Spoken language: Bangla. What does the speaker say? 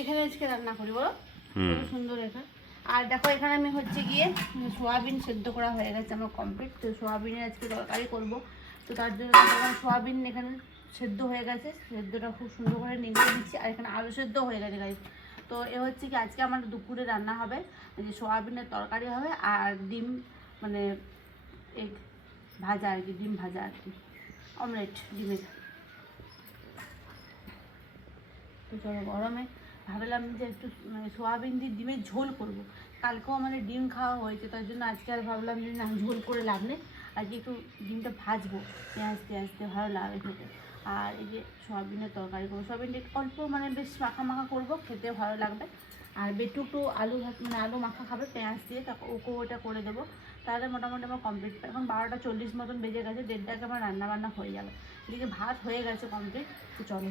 এখানে আজকে রান্না করি বলো, খুব সুন্দর এটা। আর দেখো এখানে আমি হচ্ছে গিয়ে সোয়াবিন সেদ্ধ করা হয়ে গেছে আমার কমপ্লিট। তো সোয়াবিনের আজকে তরকারি করব। তো তার জন্য সোয়াবিন এখানে সেদ্ধ হয়ে গেছে, সেদ্ধটা খুব সুন্দর করে নিয়ে দিচ্ছি। আর এখানে আলু সেদ্ধ হয়ে গেছে গাইস। তো এ হচ্ছে কি আজকে আমার দুপুরে রান্না হবে, যে সোয়াবিনের তরকারি হবে আর ডিম, মানে এগ ভাজা আর কি, ডিম ভাজা আর কি, অমলেট ডিমের। তো চলো গরমে ভাবলাম যে একটু মানে সোয়াবিন দিয়ে ডিমের ঝোল করব। কালকেও আমাদের ডিম খাওয়া হয়েছে, তার জন্য আজকে আর ভাবলাম যে না, ঝোল করে লাভ নেই, আজকে একটু ডিমটা ভাজবো পেঁয়াজ টেঁয়াজ দিয়ে, ভালো লাগে খেতে। আর এই যে সোয়াবিনের তরকারি করবো, সোয়াবিনটা অল্প মানে বেশ মাখা মাখা করবো, খেতেও ভালো লাগবে। আর বেটু একটু আলু মানে আলু মাখা খাবে পেঁয়াজ দিয়ে, তারপর ওকে ওটা করে দেবো। তাহলে মোটামুটি আমার কমপ্লিট। এখন 12টা 40 মতন বেজে গেছে, 1:30টাকে আমার রান্না বান্না হয়ে যাবে। এদিকে ভাত হয়ে গেছে কমপ্লিট। তো চলো